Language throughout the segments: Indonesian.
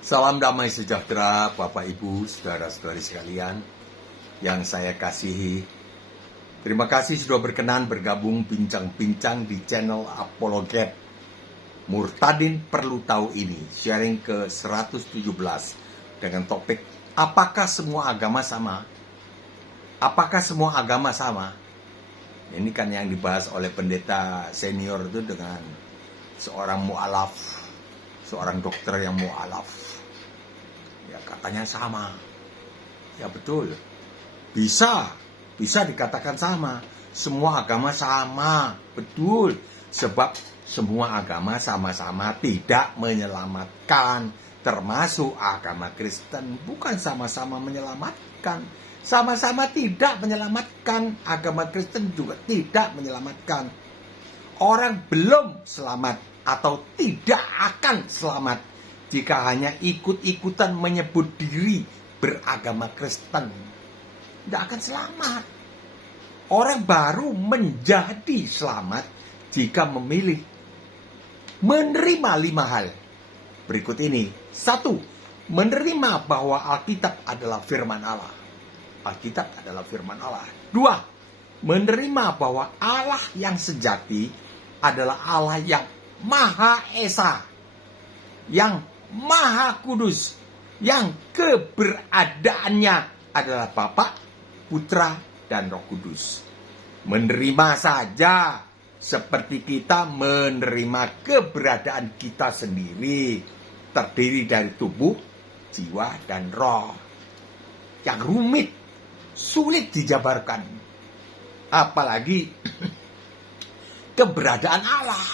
Salam damai sejahtera Bapak Ibu, saudara-saudari sekalian yang saya kasihi. Terima kasih sudah berkenan bergabung bincang-bincang di channel Apologet. Murtadin perlu tahu ini, sharing ke 117 dengan topik apakah semua agama sama? Apakah semua agama sama? Ini kan yang dibahas oleh pendeta senior itu dengan seorang mu'alaf, seorang dokter yang mu'alaf. Ya katanya sama. Ya betul. Bisa dikatakan sama. Semua agama sama. Betul. Sebab semua agama sama-sama tidak menyelamatkan. Termasuk agama Kristen. Bukan sama-sama menyelamatkan. Sama-sama tidak menyelamatkan. Agama Kristen juga tidak menyelamatkan. Orang belum selamat atau tidak akan selamat jika hanya ikut-ikutan menyebut diri beragama Kristen. Tidak akan selamat. Orang baru menjadi selamat jika memilih menerima 5 hal. Berikut ini. 1. Menerima bahwa Alkitab adalah firman Allah. Alkitab adalah firman Allah. 2. Menerima bahwa Allah yang sejati adalah Allah yang Maha Esa, yang Maha Kudus, yang keberadaannya adalah Bapa, Putra, dan Roh Kudus. Menerima saja seperti kita menerima keberadaan kita sendiri, terdiri dari tubuh, jiwa, dan roh. Yang rumit, sulit dijabarkan. Apalagi keberadaan Allah.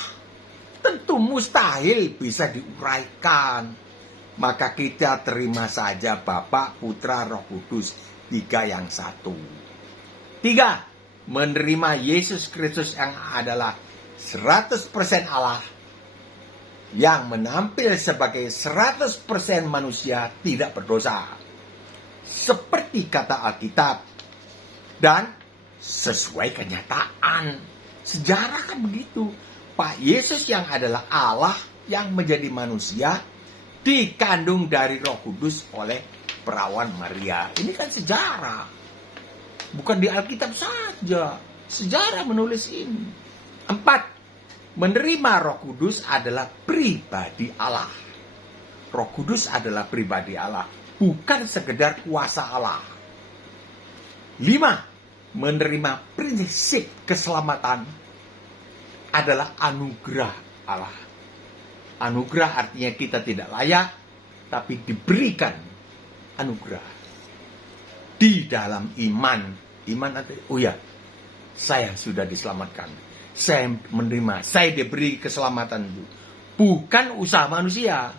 Tentu mustahil bisa diuraikan. Maka kita terima saja Bapa, Putra, Roh Kudus, 3 yang satu. 3. Menerima Yesus Kristus yang adalah 100% Allah, yang menampil sebagai 100% manusia tidak berdosa. Seperti kata Alkitab. Dan sesuai kenyataan. Sejarah kan begitu. Pak Yesus yang adalah Allah yang menjadi manusia dikandung dari Roh Kudus oleh perawan Maria. Ini kan sejarah. Bukan di Alkitab saja. Sejarah menulis ini. 4. Menerima Roh Kudus adalah pribadi Allah. Roh Kudus adalah pribadi Allah, bukan sekedar kuasa Allah. 5. Menerima prinsip keselamatan adalah anugerah Allah. Anugerah artinya kita tidak layak, tapi diberikan anugerah. Di dalam iman. Iman artinya, oh ya, saya sudah diselamatkan. Saya menerima, saya diberi keselamatan itu. Bukan usaha manusia.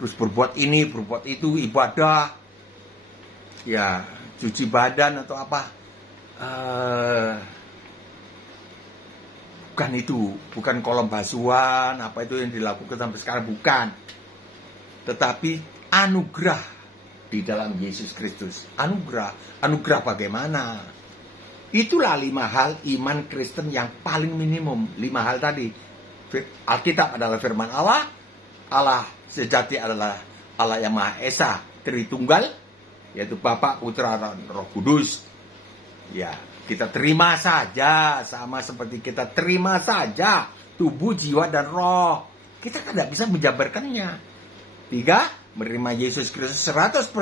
Terus berbuat ini, berbuat itu, ibadah. Ya, cuci badan atau apa. Bukan itu, bukan kolom basuhan, apa itu yang dilakukan sampai sekarang, bukan. Tetapi anugerah di dalam Yesus Kristus. Anugerah bagaimana? Itulah 5 hal iman Kristen yang paling minimum. 5 hal tadi. Alkitab adalah firman Allah. Allah sejati adalah Allah yang Maha Esa, Tritunggal, yaitu Bapa, Putra, dan Roh Kudus. Ya, kita terima saja, sama seperti kita terima saja tubuh, jiwa, dan roh. Kita kan tidak bisa menjabarkannya. 3. Menerima Yesus Kristus 100%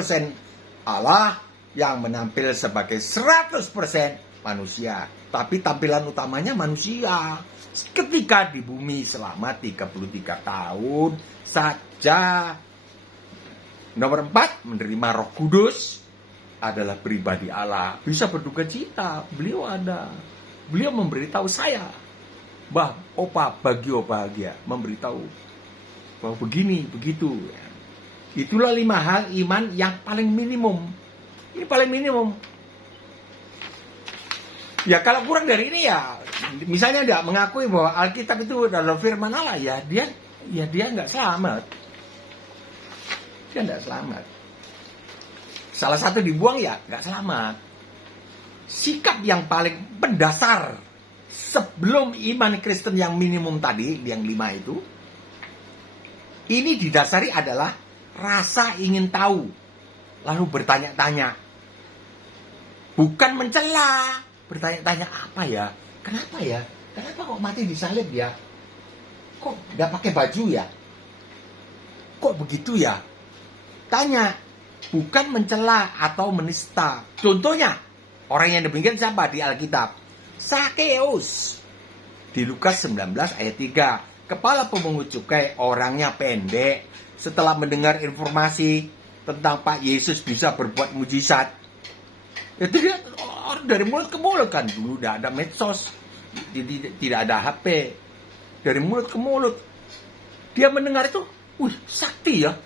Allah yang menampil sebagai 100% manusia. Tapi tampilan utamanya manusia. Ketika di bumi selama 33 tahun saja. Nomor 4. Menerima Roh Kudus adalah pribadi Allah. Bisa berduka cita. Beliau ada. Beliau memberitahu saya. Bagio bahagia. Memberitahu bahwa begini, begitu. Itulah 5 hal iman yang paling minimum. Ini paling minimum. Ya kalau kurang dari ini ya, misalnya dia mengakui bahwa Alkitab itu adalah firman Allah, ya dia nggak selamat. Dia nggak selamat. Salah satu dibuang ya nggak selamat. Sikap yang paling mendasar sebelum iman Kristen yang minimum tadi, yang 5 itu, ini didasari adalah rasa ingin tahu, lalu bertanya-tanya. Bukan mencela, bertanya-tanya apa ya? Kenapa ya? Kenapa kok mati disalib ya? Kok nggak pakai baju ya? Kok begitu ya? Tanya, bukan mencela atau menista. Contohnya, orang yang demikian siapa di Alkitab? Sakeus. Di Lukas 19 ayat 3. Kepala pemungut cukai, orangnya pendek. Setelah mendengar informasi tentang Pak Yesus bisa berbuat mujizat, itu dia dari mulut ke mulut kan. Dulu tidak ada medsos, tidak ada HP. Dari mulut ke mulut. Dia mendengar itu, wih, sakti ya.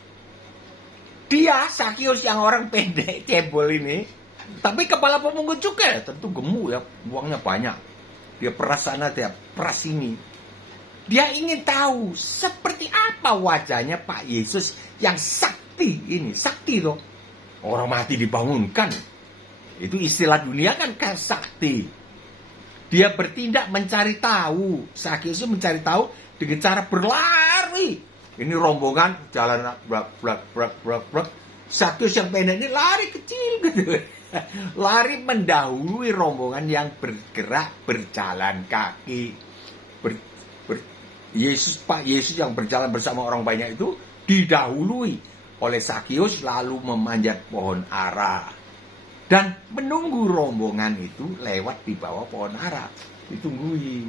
Dia, Sakeus yang orang pendek, cebol ini. Tapi kepala pemungut cukai, tentu gemuk ya, uangnya banyak. Dia peras sana, dia peras sini. Dia ingin tahu seperti apa wajahnya Pak Yesus yang sakti ini. Sakti loh. Orang mati dibangunkan. Itu istilah dunia kan sakti. Dia bertindak mencari tahu. Sakeus mencari tahu dengan cara berlari. Ini rombongan jalan blak. Sakeus yang pendek ini lari kecil gitu. Lari mendahului rombongan yang bergerak berjalan kaki. Pak Yesus yang berjalan bersama orang banyak itu didahului oleh Sakeus lalu memanjat pohon ara dan menunggu rombongan itu lewat di bawah pohon ara. Ditunggui.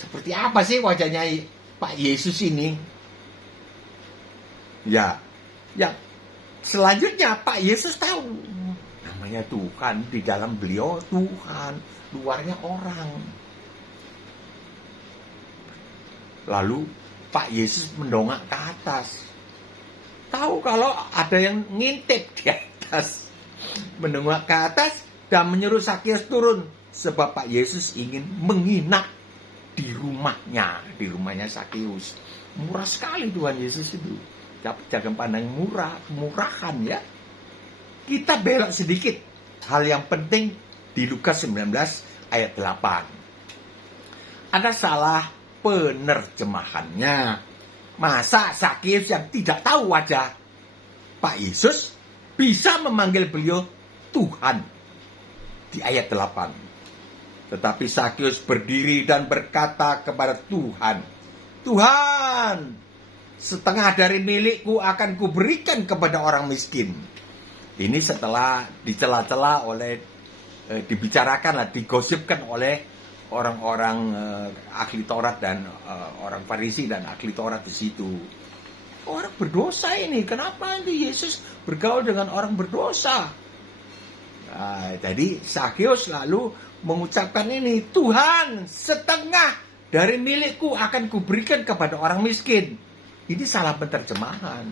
Seperti apa sih wajahnya Pak Yesus ini? Ya. Selanjutnya Pak Yesus tahu namanya Tuhan, di dalam beliau Tuhan, luarnya orang. Lalu Pak Yesus mendongak ke atas. Tahu kalau ada yang ngintip di atas. Mendongak ke atas dan menyuruh Sakeus turun. Sebab Pak Yesus ingin menginap di rumahnya Sakeus. Murah sekali Tuhan Yesus itu. Tapi jangan pandang murahan ya. Kita belok sedikit. Hal yang penting di Lukas 19 ayat 8. Ada salah penerjemahannya. Masa Sakeus yang tidak tahu wajah Pak Yesus bisa memanggil beliau Tuhan di ayat 8. Tetapi Sakeus berdiri dan berkata kepada Tuhan, Tuhan, setengah dari milikku akan kuberikan kepada orang miskin. Ini setelah dicela-cela oleh, digosipkan oleh orang-orang ahli Taurat dan orang Farisi dan ahli Taurat di situ. Orang berdosa ini, kenapa nanti Yesus bergaul dengan orang berdosa? Nah, jadi Sakeus lalu mengucapkan ini, Tuhan, setengah dari milikku akan kuberikan kepada orang miskin. Ini salah penerjemahan.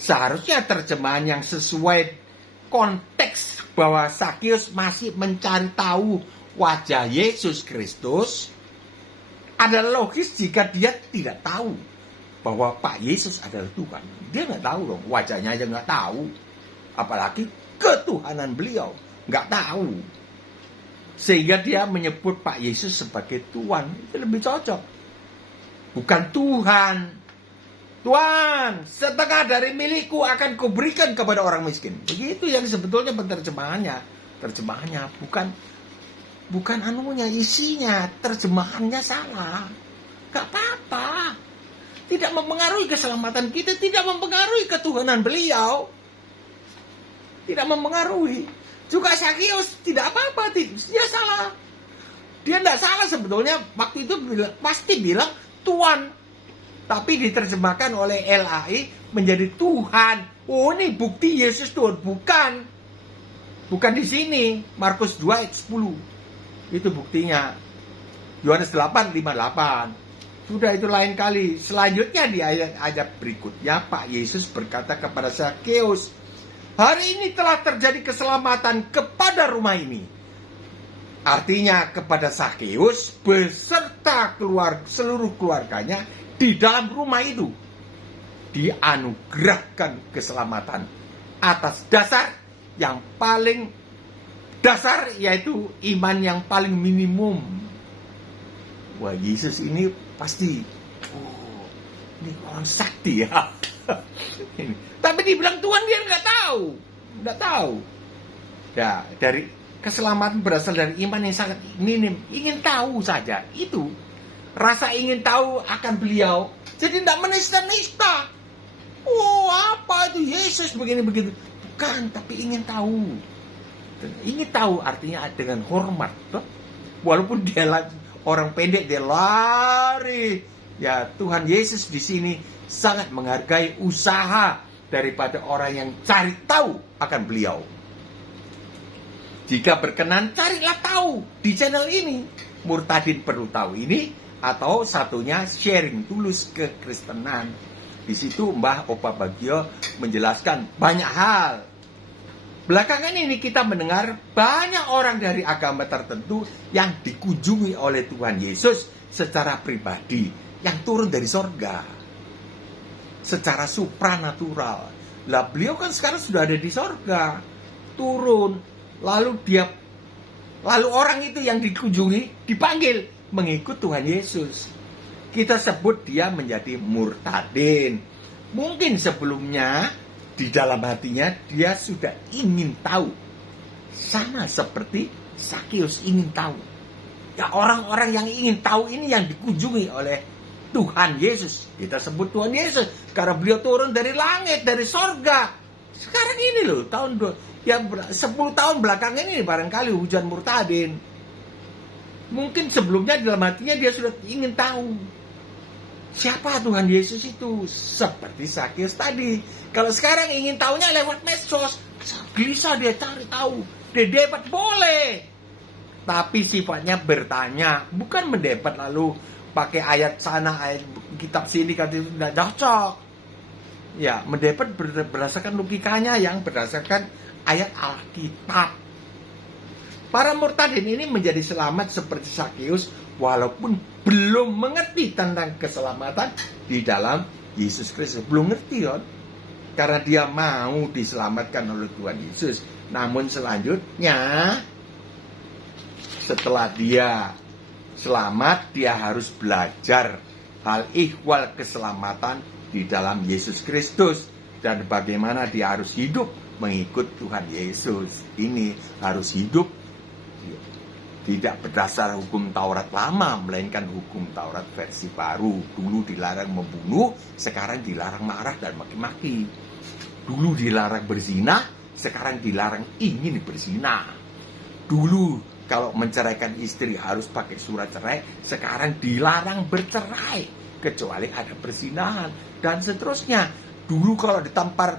Seharusnya terjemahan yang sesuai konteks bahwa Sakeus masih mencari tahu wajah Yesus Kristus. Ada logis jika dia tidak tahu bahwa Pak Yesus adalah Tuhan. Dia nggak tahu dong, wajahnya aja nggak tahu. Apalagi ketuhanan beliau, nggak tahu. Sehingga dia menyebut Pak Yesus sebagai Tuhan. Itu lebih cocok. Bukan Tuhan. Tuhan, setengah dari milikku akan kuberikan kepada orang miskin. Begitu yang sebetulnya penerjemahannya. Terjemahannya bukan anunya, isinya. Terjemahannya salah. Gak apa-apa. Tidak mempengaruhi keselamatan kita, tidak mempengaruhi ketuhanan beliau. Tidak mempengaruhi. Juga Sakeus tidak apa-apa, dia salah. Dia tidak salah sebetulnya, waktu itu pasti bilang Tuhan. Tapi diterjemahkan oleh LAI menjadi Tuhan. Oh, ini bukti Yesus Tuhan. Bukan di sini. Markus 2 ayat 10. Itu buktinya. Yohanes 8:58. Sudah, itu lain kali. Selanjutnya di ayat berikutnya Pak Yesus berkata kepada Sakeus, hari ini telah terjadi keselamatan kepada rumah ini. Artinya kepada Sakeus beserta seluruh keluarganya di dalam rumah itu dianugerahkan keselamatan atas dasar yang paling dasar, yaitu iman yang paling minimum. Wah, Yesus ini pasti ini orang sakti ya. Tapi dibilang Tuhan dia nggak tahu. Ya, dari keselamatan berasal dari iman yang sangat minim, ingin tahu saja. Itu rasa ingin tahu akan beliau. Jadi tidak menista-nista. Oh, apa itu Yesus begini begitu? Bukan, tapi ingin tahu. Ingin tahu artinya dengan hormat, toh? Walaupun dia orang pendek, dia lari. Ya, Tuhan Yesus di sini sangat menghargai usaha daripada orang yang cari tahu akan beliau. Jika berkenan, carilah tahu di channel ini. Murtadin perlu tahu ini, atau satunya sharing tulus kekristenan. Di situ Mbah Opa Bagio menjelaskan banyak hal. Belakangan ini kita mendengar banyak orang dari agama tertentu yang dikunjungi oleh Tuhan Yesus secara pribadi, yang turun dari sorga secara supranatural. Lah beliau kan sekarang sudah ada di sorga, turun, lalu orang itu yang dikunjungi dipanggil mengikut Tuhan Yesus. Kita sebut dia menjadi murtadin. Mungkin sebelumnya di dalam hatinya dia sudah ingin tahu, sama seperti Sakeus ingin tahu. Ya, orang-orang yang ingin tahu ini yang dikunjungi oleh Tuhan Yesus. Kita sebut Tuhan Yesus karena beliau turun dari langit, dari sorga. Sekarang ini loh, 10 tahun belakangan ini barangkali hujan murtadin. Mungkin sebelumnya dalam hatinya dia sudah ingin tahu siapa Tuhan Yesus itu, seperti Sakeus tadi. Kalau sekarang ingin tahunya lewat medsos, bisa dia cari tahu, dia debat boleh. Tapi sifatnya bertanya, bukan mendebat lalu pakai ayat sana, ayat kitab sini, kata itu tidak cocok. Ya, mendebat berdasarkan logikanya yang berdasarkan ayat Alkitab. Para murtadin ini menjadi selamat seperti Sakeus, walaupun belum mengerti tentang keselamatan di dalam Yesus Kristus. Belum ngerti, kan? Karena dia mau diselamatkan oleh Tuhan Yesus. Namun selanjutnya, setelah dia selamat, dia harus belajar hal ihwal keselamatan di dalam Yesus Kristus. Dan bagaimana dia harus hidup mengikut Tuhan Yesus. Ini harus hidup tidak berdasar hukum Taurat lama, melainkan hukum Taurat versi baru. Dulu dilarang membunuh, sekarang dilarang marah dan maki-maki. Dulu dilarang berzina, sekarang dilarang ingin berzina. Dulu kalau menceraikan istri harus pakai surat cerai, sekarang dilarang bercerai kecuali ada perzinahan, dan seterusnya. Dulu kalau ditampar,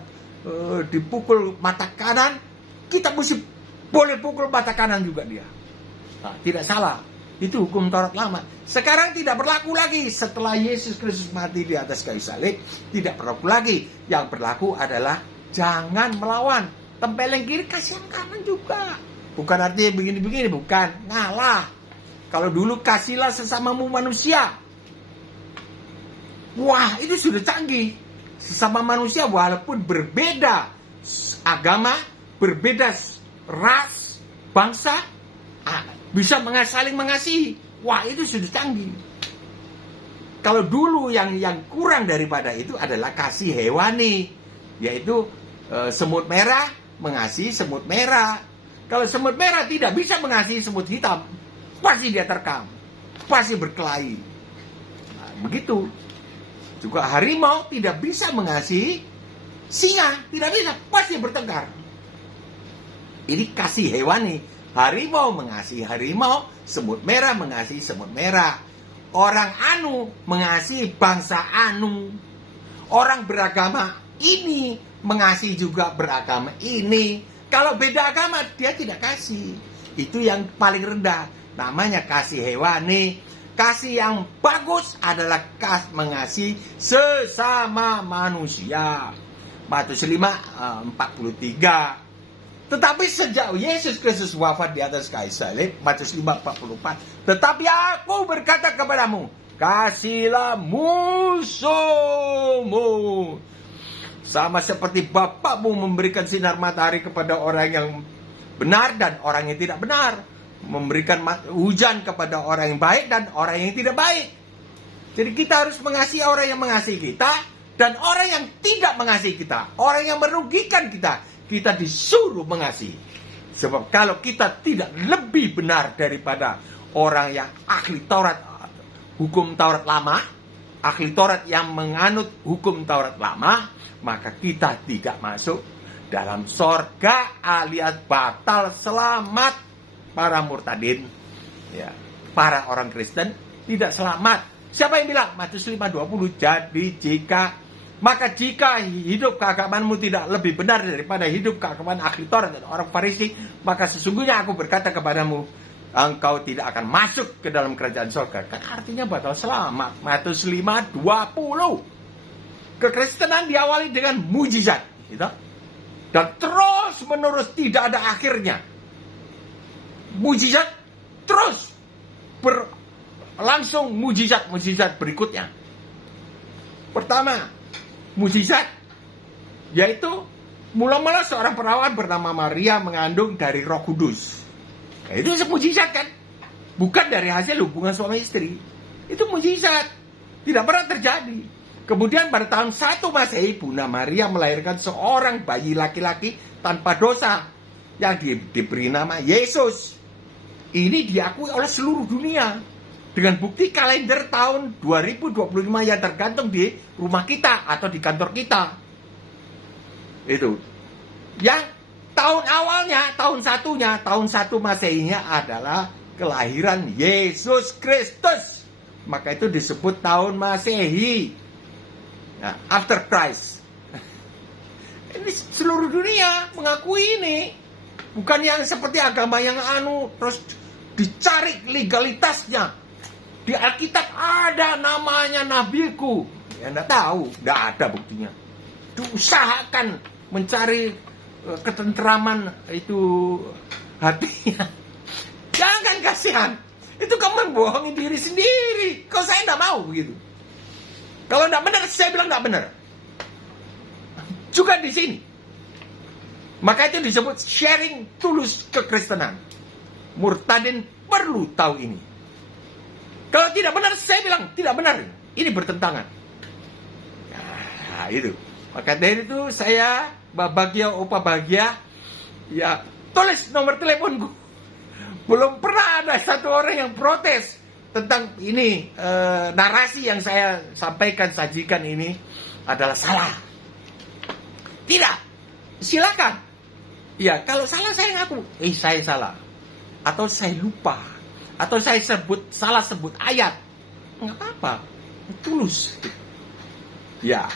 dipukul mata kanan, kita mesti boleh pukul mata kanan juga dia. Nah, tidak salah. Itu hukum Taurat lama. Sekarang tidak berlaku lagi. Setelah Yesus Kristus mati di atas kayu salib, tidak berlaku lagi. Yang berlaku adalah jangan melawan. Tempeleng kiri, kasih yang kanan juga. Bukan artinya begini-begini, bukan. Ngalah. Kalau dulu kasihlah sesamamu manusia. Wah, itu sudah canggih. Sesama manusia walaupun berbeda agama, berbeda ras, bangsa, bisa saling mengasihi. Wah, itu sudah canggih. Kalau dulu yang kurang daripada itu adalah kasih hewani, yaitu semut merah mengasihi semut merah. Kalau semut merah tidak bisa mengasihi semut hitam, pasti dia terkam, pasti berkelahi. Nah, begitu. Juga harimau tidak bisa mengasihi singa, tidak bisa, pasti bertengkar. Ini kasih hewani. Harimau mengasihi harimau, semut merah mengasihi semut merah. Orang anu mengasihi bangsa anu. Orang beragama ini mengasihi juga beragama ini. Kalau beda agama, dia tidak kasih. Itu yang paling rendah. Namanya kasih hewani. Kasih yang bagus adalah mengasihi sesama manusia. Matius 5:43. Tetapi sejak Yesus Kristus wafat di atas kayu salib, Matius 5:44, tetapi aku berkata kepadamu, kasihlah musuhmu. Sama seperti Bapakmu memberikan sinar matahari kepada orang yang benar dan orang yang tidak benar. Memberikan hujan kepada orang yang baik dan orang yang tidak baik. Jadi kita harus mengasihi orang yang mengasihi kita, Dan orang yang tidak mengasihi kita, orang yang merugikan kita, kita disuruh mengasihi. Sebab kalau kita tidak lebih benar daripada orang yang ahli Taurat, hukum Taurat lama, ahli Taurat yang menganut hukum Taurat lama, maka kita tidak masuk dalam sorga alias batal selamat. Para murtadin, ya, para orang Kristen tidak selamat. Siapa yang bilang? Matius 5:20. Jadi jika hidup keagamaanmu tidak lebih benar daripada hidup keagamaan ahli Taurat dan orang Farisi, maka sesungguhnya aku berkata kepadamu, engkau tidak akan masuk ke dalam kerajaan surga. Kan artinya batal selamat. Matius 5:20. Kekristenan diawali dengan mujizat, gitu. Dan terus menerus tidak ada akhirnya. Mujizat terus berlangsung, mujizat berikutnya. Pertama, mujizat yaitu mula-mula seorang perawan bernama Maria mengandung dari Roh Kudus. Nah, itu mujizat kan? Bukan dari hasil hubungan suami istri. Itu mujizat. Tidak pernah terjadi. Kemudian pada tahun 1 Masehi, Bunda Maria melahirkan seorang bayi laki-laki tanpa dosa yang diberi nama Yesus. Ini diakui oleh seluruh dunia dengan bukti kalender tahun 2025 yang tergantung di rumah kita atau di kantor kita. Itu. Yang tahun awalnya, tahun 1 Masehinya adalah kelahiran Yesus Kristus. Maka itu disebut tahun Masehi. Nah, after Christ. Ini seluruh dunia mengakui ini. Bukan yang seperti agama yang terus dicari legalitasnya. Di Alkitab ada namanya nabiku. Ya enggak tahu, enggak ada buktinya. Diusahakan mencari ketenteraman itu hatinya. Jangan kasihan. Itu kamu membohongi diri sendiri. Kalau saya enggak mau begitu. Kalau enggak benar, saya bilang enggak benar. Juga di sini. Maka itu disebut sharing tulus kekristenan. Murtadin perlu tahu ini. Kalau tidak benar, saya bilang tidak benar. Ini bertentangan. Nah, itu. Maka dari itu saya, Bahagia Opa Bahagia, ya tulis nomor teleponku. Belum pernah ada satu orang yang protes tentang ini. Narasi yang saya sampaikan, sajikan ini adalah salah. Tidak. Silakan. Ya, kalau salah saya ngaku. Saya salah. Atau saya lupa, atau saya salah sebut ayat, nggak apa-apa, tulus. Ya,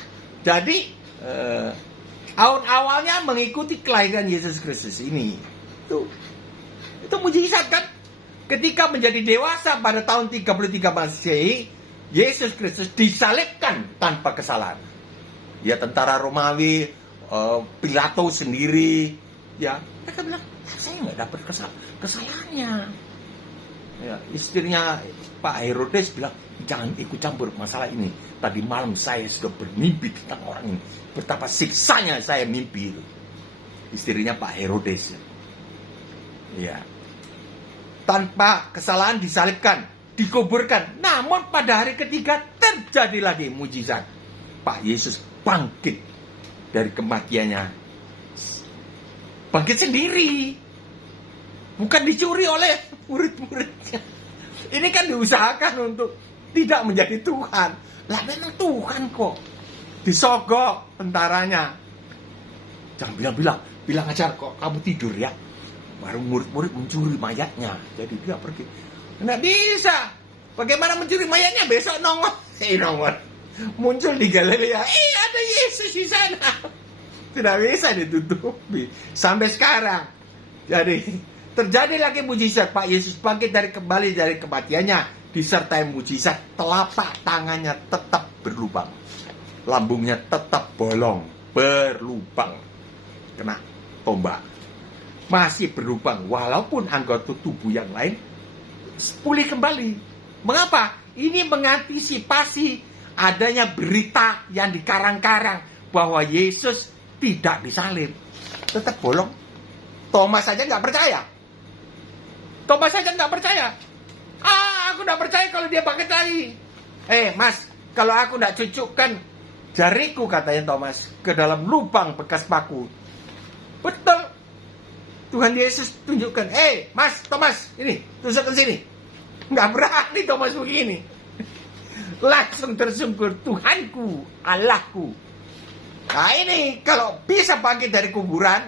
jadi awalnya mengikuti kelahiran Yesus Kristus ini, itu mujizat kan? Ketika menjadi dewasa pada tahun 33 Masehi, Yesus Kristus disalibkan tanpa kesalahan. Ya, tentara Romawi, Pilatus sendiri, ya mereka bilang, saya nggak dapat kesalahannya. Ya, istrinya Pak Herodes bilang, jangan ikut campur masalah ini. Tadi malam saya sudah bermimpi tentang orang ini. Betapa siksanya saya mimpi itu. Istrinya Pak Herodes. Ya. Tanpa kesalahan disalibkan, dikuburkan. Namun pada hari ketiga terjadi lagi mujizat. Pak Yesus bangkit dari kematiannya. Bangkit sendiri. Bukan dicuri oleh murid-muridnya. Ini kan diusahakan untuk tidak menjadi Tuhan. Lah memang Tuhan kok. Disogok tentaranya. Jangan bilang aja kok kamu tidur ya. Baru murid-murid mencuri mayatnya. Jadi dia pergi. Nggak bisa. Bagaimana mencuri mayatnya? Besok nongol. Nongol. Muncul di Galilea. Ada Yesus di sana. Tidak bisa ditutupi. Sampai sekarang. Jadi terjadi lagi mujizat. Pak Yesus bangkit kembali dari kematiannya. Disertai mujizat. Telapak tangannya tetap berlubang. Lambungnya tetap bolong. Berlubang. Kena tombak. Masih berlubang. Walaupun anggota tubuh yang lain pulih kembali. Mengapa? Ini mengantisipasi adanya berita yang dikarang-karang. Bahwa Yesus tidak disalib. Tetap bolong. Thomas saja nggak percaya. Aku nggak percaya kalau dia bangkit lagi. Mas, kalau aku nggak cucukkan jariku, katanya Thomas, ke dalam lubang bekas paku. Betul. Tuhan Yesus tunjukkan, Mas, Thomas, ini, tusukkan sini. Nggak berani Thomas begini. Langsung tersungkur, Tuhanku, Allahku. Nah ini, kalau bisa bangkit dari kuburan,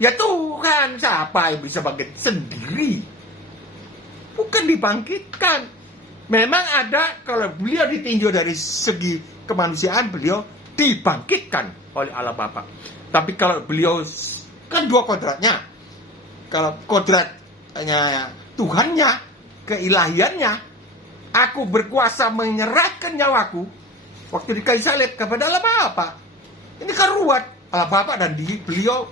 ya Tuhan, siapa yang bisa bangkit sendiri? Bukan dibangkitkan. Memang ada, kalau beliau ditinjau dari segi kemanusiaan, beliau dibangkitkan oleh Allah Bapa. Tapi kalau beliau, kan dua kodratnya. Kalau kodratnya Tuhannya, keilahiannya, aku berkuasa menyerahkan nyawaku waktu di kayu salib kepada Allah Bapa. Ini kan ruwet. Allah Bapa dan beliau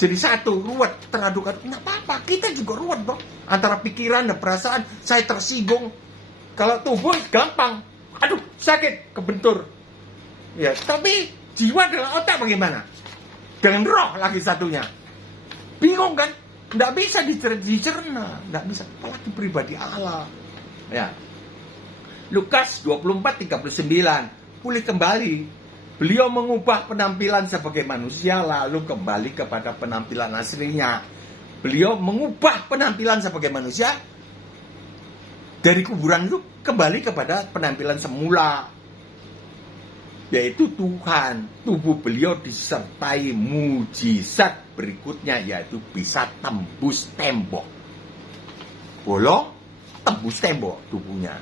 jadi satu, ruwet, teraduk-aduk. Nggak apa-apa, kita juga ruwet dong. Antara pikiran dan perasaan, saya tersinggung. Kalau tubuh gampang, aduh sakit, kebentur. Ya, tapi jiwa adalah otak bagaimana? Dengan roh lagi satunya. Bingung kan? Nggak bisa dicerna, nggak bisa. Apalagi pribadi Allah. Ya. Lukas 24:39, pulih kembali. Beliau mengubah penampilan sebagai manusia, lalu kembali kepada penampilan aslinya. Beliau mengubah penampilan sebagai manusia, dari kuburan itu kembali kepada penampilan semula, yaitu Tuhan. Tubuh beliau disertai mujizat berikutnya, yaitu bisa tembus tembok. Bolong, tembus tembok tubuhnya.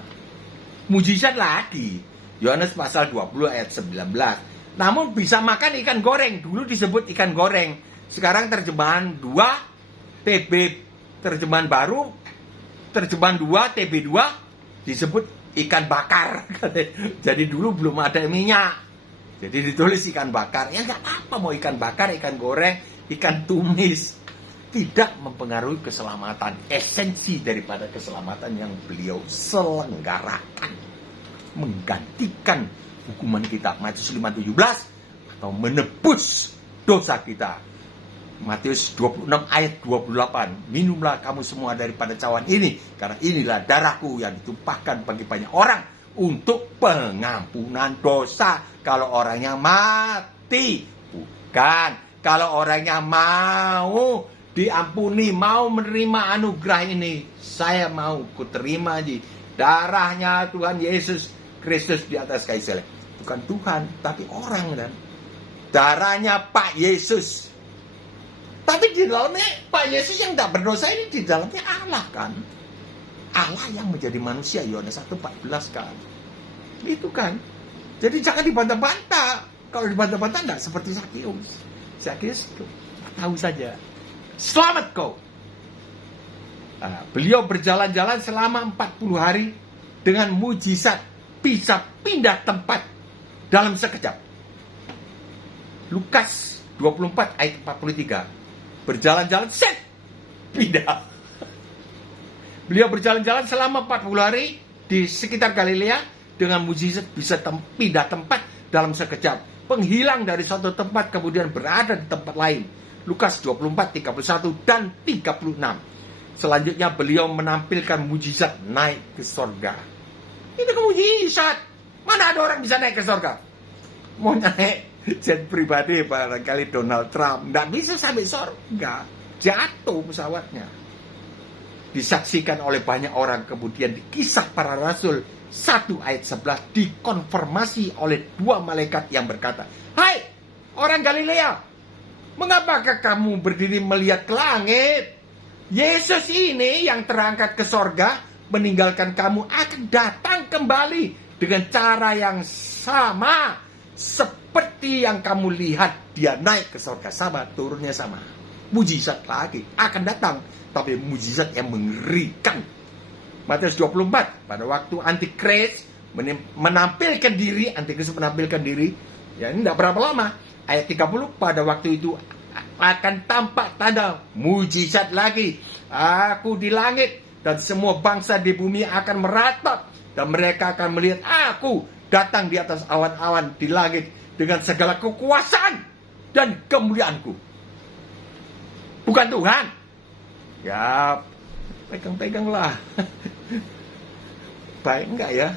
Mujizat lagi. Yohanes pasal 20 ayat 19. Namun bisa makan ikan goreng. Dulu disebut ikan goreng. Sekarang terjemahan 2 TB, terjemahan baru, terjemahan 2 TB2 disebut ikan bakar. Jadi dulu belum ada minyak, jadi ditulis ikan bakar. Ya nggak apa mau ikan bakar, ikan goreng, ikan tumis, tidak mempengaruhi keselamatan. Esensi daripada keselamatan yang beliau selenggarakan, menggantikan hukuman kita, Matius 5:17, atau menebus dosa kita, Matius 26 ayat 28. Minumlah kamu semua daripada cawan ini, karena inilah darahku yang ditumpahkan bagi banyak orang untuk pengampunan dosa. Kalau orangnya mati, bukan. Kalau orangnya mau diampuni, mau menerima anugerah ini, saya mau kuterima di darahnya Tuhan Yesus Kristus di atas kayu salib. Bukan Tuhan, tapi orang, dan darahnya Pak Yesus. Tapi di dalamnya Pak Yesus yang tidak berdosa ini, di dalamnya Allah kan. Allah yang menjadi manusia, Yohanes 1:14 kan. Itu kan. Jadi jangan dibantah-bantah. Kalau dibantah-bantah enggak seperti Sakius. Sakius tahu saja. Selamat kau. Nah, beliau berjalan-jalan selama 40 hari dengan mujizat, bisa pindah tempat dalam sekejap. Lukas 24 ayat 43. Berjalan-jalan, set, pindah. Beliau berjalan-jalan selama 40 hari di sekitar Galilea dengan mujizat bisa pindah tempat dalam sekejap. Penghilang dari suatu tempat kemudian berada di tempat lain. Lukas 24:31 dan 36. Selanjutnya beliau menampilkan mujizat naik ke sorga. Itu mujizat. Mana ada orang bisa naik ke sorga? Mau naik jet pribadi barangkali Donald Trump, nggak bisa sampai sorga, jatuh pesawatnya. Disaksikan oleh banyak orang. Kemudian di Kisah Para Rasul 1 ayat 11 dikonfirmasi oleh 2 malaikat yang berkata, "Hai orang Galilea, mengapakah kamu berdiri melihat ke langit? Yesus ini yang terangkat ke sorga meninggalkan kamu akan datang kembali dengan cara yang sama seperti yang kamu lihat dia naik ke sorga." Sama, turunnya sama. Mujizat lagi akan datang, tapi mujizat yang mengerikan. Matius 24, pada waktu Antikris menampilkan diri, Antikris menampilkan diri, ya ini tidak berapa lama. Ayat 30, pada waktu itu akan tampak tanda mujizat lagi. Aku di langit, dan semua bangsa di bumi akan meratap, dan mereka akan melihat aku datang di atas awan-awan di langit dengan segala kekuasaan dan kemuliaanku. Bukan Tuhan. Ya, pegang-peganglah. Baik enggak ya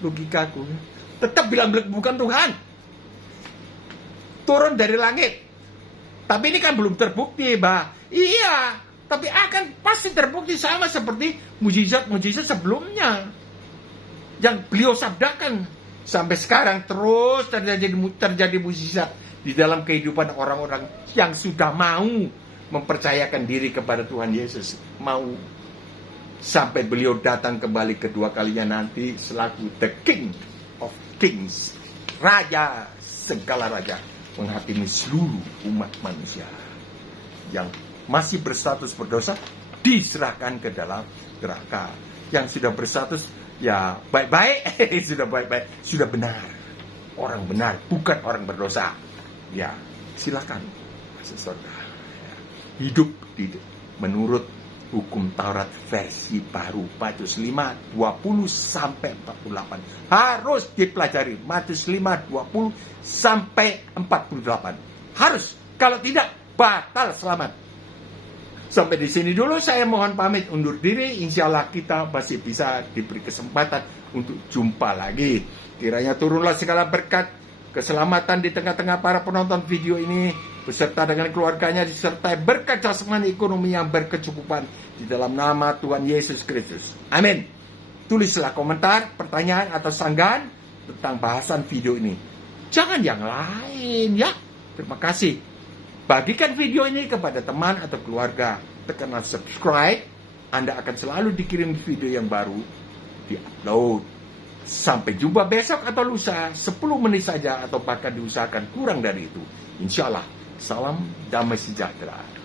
logikaku? Tetap bilang bukan Tuhan. turun dari langit. Tapi ini kan belum terbukti, Mbak. Iya, tapi akan pasti terbukti sama seperti mujizat-mujizat sebelumnya yang beliau sabdakan. Sampai sekarang terus terjadi mujizat di dalam kehidupan orang-orang yang sudah mau mempercayakan diri kepada Tuhan Yesus. Mau sampai beliau datang kembali kedua kalinya nanti selaku the King of Kings, Raja segala raja, menghakimi seluruh umat manusia yang masih berstatus berdosa diserahkan ke dalam neraka. Yang sudah berstatus ya baik-baik, sudah benar, orang benar, bukan orang berdosa. Ya, silakan masuk surga. Ya. Hidup menurut hukum Taurat versi baru, Matius 5, 20 sampai 48. Harus dipelajari Matius 5, 20 sampai 48. Harus, kalau tidak batal selamat. Sampai di sini dulu saya mohon pamit undur diri. Insya Allah kita masih bisa diberi kesempatan untuk jumpa lagi. Kiranya turunlah segala berkat, keselamatan di tengah-tengah para penonton video ini, beserta dengan keluarganya, disertai berkat jasmani ekonomi yang berkecukupan di dalam nama Tuhan Yesus Kristus. Amin. Tulislah komentar, pertanyaan atau sanggahan tentang bahasan video ini. Jangan yang lain ya. Terima kasih. Bagikan video ini kepada teman atau keluarga. Tekanlah subscribe. Anda akan selalu dikirim video yang baru di-upload. Sampai jumpa besok atau lusa, 10 menit saja atau bahkan diusahakan kurang dari itu. Insya Allah, salam damai sejahtera.